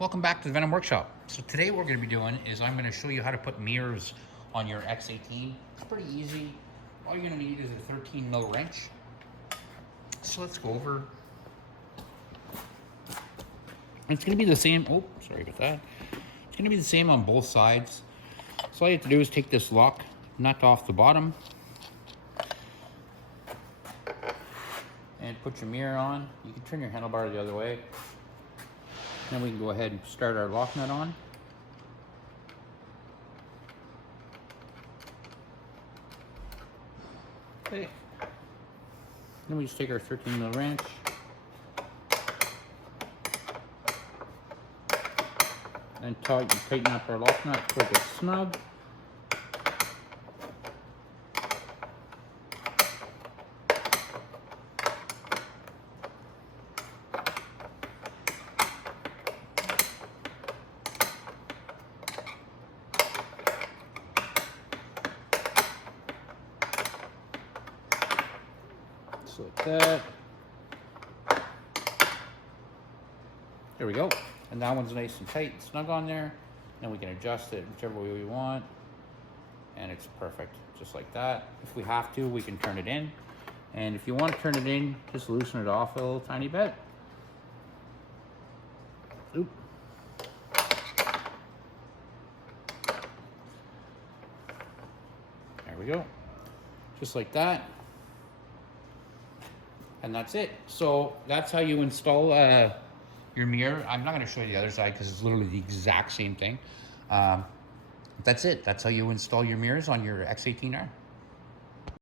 Welcome back to the Venom Workshop. So today what we're going to be doing is I'm going to show you how to put mirrors on your X18. It's pretty easy. All you're going to need is a 13 mil wrench. So let's go over. It's going to be the same. Oh, sorry about that. It's going to be the same on both sides. So all you have to do is take this lock nut off the bottom and put your mirror on. You can turn your handlebar the other way. Then we can go ahead and start our lock nut on. Okay. Then we just take our 13 mil wrench. And tighten up our lock nut so it gets snug. So like that. There we go. And that one's nice and tight and snug on there. Then we can adjust it whichever way we want. And it's perfect, just like that. If we have to, we can turn it in. And if you want to turn it in, just loosen it off a little tiny bit. Oop. There we go. Just like that. And that's it. So that's how you install your mirror. I'm not going to show you the other side because it's literally the exact same thing. That's it. That's how you install your mirrors on your X18R.